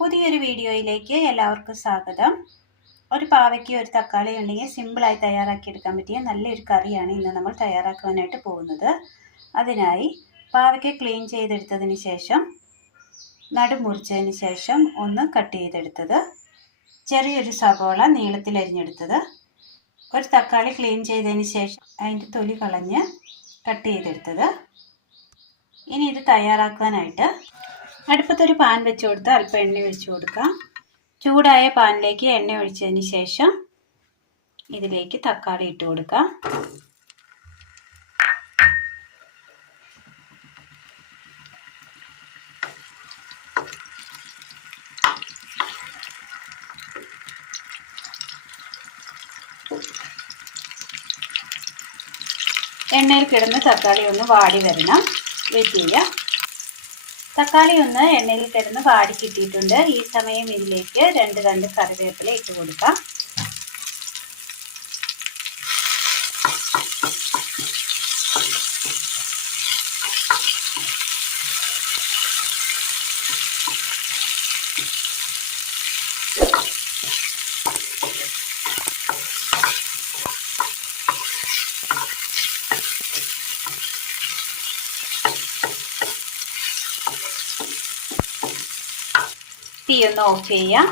പുതിയൊരു വീഡിയോയിലേക്ക് എല്ലാവർക്കും സ്വാഗതം. ഒരു പാവയ്ക്ക് ഒരു തക്കാളി ഉണ്ടെങ്കിൽ സിമ്പിളായി തയ്യാറാക്കി എടുക്കാൻ പറ്റിയ നല്ലൊരു കറിയാണ് ഇന്ന് നമ്മൾ തയ്യാറാക്കുവാനായിട്ട് പോകുന്നത്. അതിനായി പാവയ്ക്ക ക്ലീൻ ചെയ്തെടുത്തതിന് ശേഷം നടുമുറിച്ചതിന് ശേഷം ഒന്ന് കട്ട് ചെയ്തെടുത്തത്. ചെറിയൊരു സബോള നീളത്തിൽ അരിഞ്ഞെടുത്തത്. ഒരു തക്കാളി ക്ലീൻ ചെയ്തതിന് ശേഷം അതിന്റെ തൊലി കളഞ്ഞ് കട്ട് ചെയ്തെടുത്തത്. ഇനി ഇത് തയ്യാറാക്കാനായിട്ട് അടുപ്പത്തൊരു പാൻ വെച്ച് കൊടുത്ത് അല്പം എണ്ണ ഒഴിച്ചു കൊടുക്കാം. ചൂടായ പാനിലേക്ക് എണ്ണ ഒഴിച്ചതിന് ശേഷം ഇതിലേക്ക് തക്കാളി ഇട്ട് കൊടുക്കാം. എണ്ണയിൽ കിടന്ന് തക്കാളി ഒന്ന് വാടി വരണം. ചെയ്യാം. തക്കാളി ഒന്ന് എണ്ണയിൽ കിടന്ന് വാടി കിട്ടിയിട്ടുണ്ട്. ഈ സമയം ഇതിലേക്ക് രണ്ട് രണ്ട് കറിവേപ്പില ഇട്ട് കൊടുക്കാം. ഒന്ന് ഓഫ് ചെയ്യാം.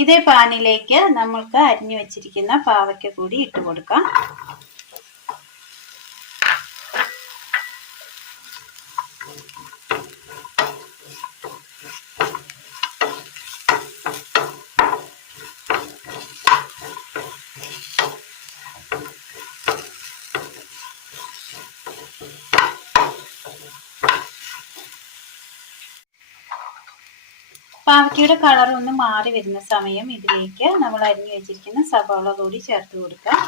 ഇതേ പാനിലേക്ക് നമ്മൾക്ക് അരിഞ്ഞു വെച്ചിരിക്കുന്ന പാവയ്ക്ക കൂടി ഇട്ട് കൊടുക്കാം. പാവയ്ക്കയുടെ കളർ ഒന്ന് മാറി വരുന്ന സമയം ഇതിലേക്ക് നമ്മൾ അരിഞ്ഞു വെച്ചിരിക്കുന്ന സവാള കൂടി ചേർത്ത് കൊടുക്കാം.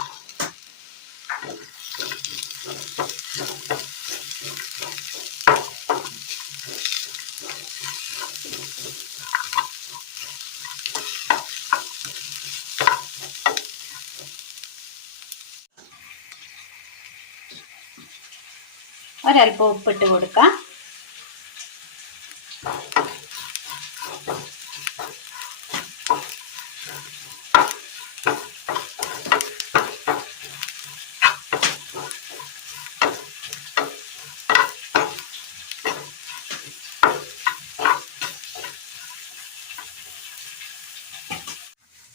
ഒരല്പം ഉപ്പിട്ട് കൊടുക്കാം.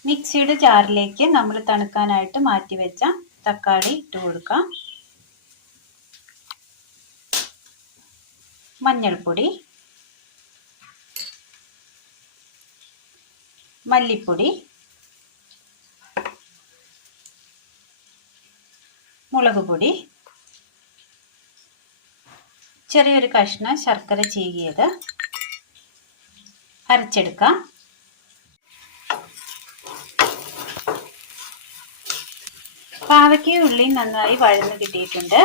മിക്സിയുടെ ജാറിലേക്ക് നമ്മൾ തണുക്കാനായിട്ട് മാറ്റി വെച്ച തക്കാളി ഇട്ട് കൊടുക്കാം. മഞ്ഞൾപ്പൊടി. മല്ലിപ്പൊടി. മുളക് പൊടി. ചെറിയൊരു കഷ്ണം ശർക്കര ചീകിയത്. അരച്ചെടുക്കാം. പാവയ്ക്കയും ഉള്ളിയും നന്നായി വഴന്ന് കിട്ടിയിട്ടുണ്ട്.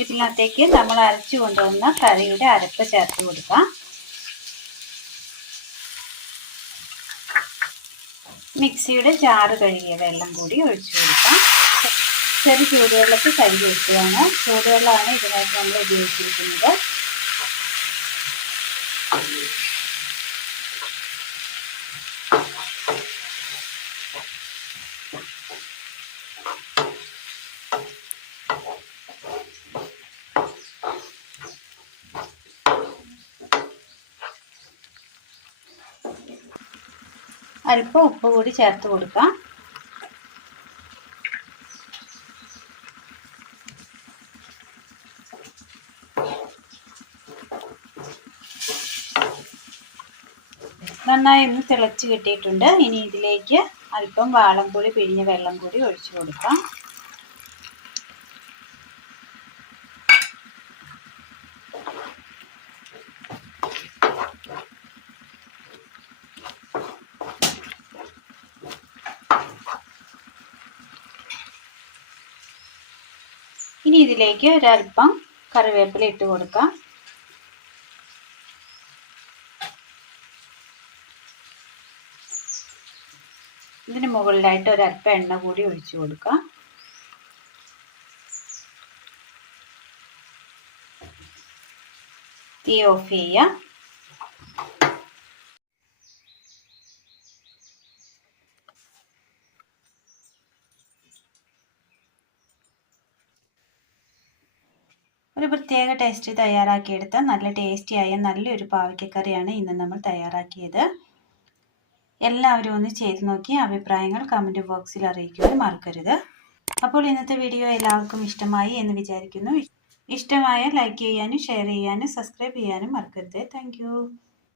ഇതിനകത്തേക്ക് നമ്മൾ അരച്ചു കൊണ്ടുവന്ന കറിയുടെ അരപ്പ് ചേർത്ത് കൊടുക്കാം. മിക്സിയുടെ ചാറ് കഴുകിയ വെള്ളം കൂടി ഒഴിച്ചു കൊടുക്കാം. ചെറു ചൂടുവെള്ളത്തിൽ കഴുകി വെക്കുകയാണ്. ചൂടുവെള്ളമാണ് ഇതിനായിട്ട് നമ്മൾ ഉപയോഗിച്ചിരിക്കുന്നത്. അല്പം ഉപ്പ് കൂടി ചേർത്ത് കൊടുക്കാം. നന്നായി ഒന്ന് തിളച്ച് കിട്ടിയിട്ടുണ്ട്. ഇനി ഇതിലേക്ക് അല്പം വാളംപുളി പിഴിഞ്ഞ വെള്ളം കൂടി ഒഴിച്ചു കൊടുക്കാം. ഇനി ഇതിലേക്ക് ഒരല്പം കറിവേപ്പില ഇട്ട് കൊടുക്കാം. ഇതിന് മുകളിലായിട്ട് ഒരല്പം എണ്ണ കൂടി ഒഴിച്ചു കൊടുക്കാം. തീ ഓഫ് ചെയ്യാം ഒരു പ്രത്യേക ടേസ്റ്റ് തയ്യാറാക്കിയെടുത്ത നല്ല ടേസ്റ്റിയായ നല്ലൊരു പാവയ്ക്കക്കറിയാണ് ഇന്ന് നമ്മൾ തയ്യാറാക്കിയത്. എല്ലാവരും ഒന്ന് ചെയ്ത് നോക്കി അഭിപ്രായങ്ങൾ കമന്റ് ബോക്സിൽ അറിയിക്കുവാൻ മറക്കരുത്. അപ്പോൾ ഇന്നത്തെ വീഡിയോ എല്ലാവർക്കും ഇഷ്ടമായി എന്ന് വിചാരിക്കുന്നു. ഇഷ്ടമായ ലൈക്ക് ചെയ്യാനും ഷെയർ ചെയ്യാനും സബ്സ്ക്രൈബ് ചെയ്യാനും മറക്കരുത്. താങ്ക്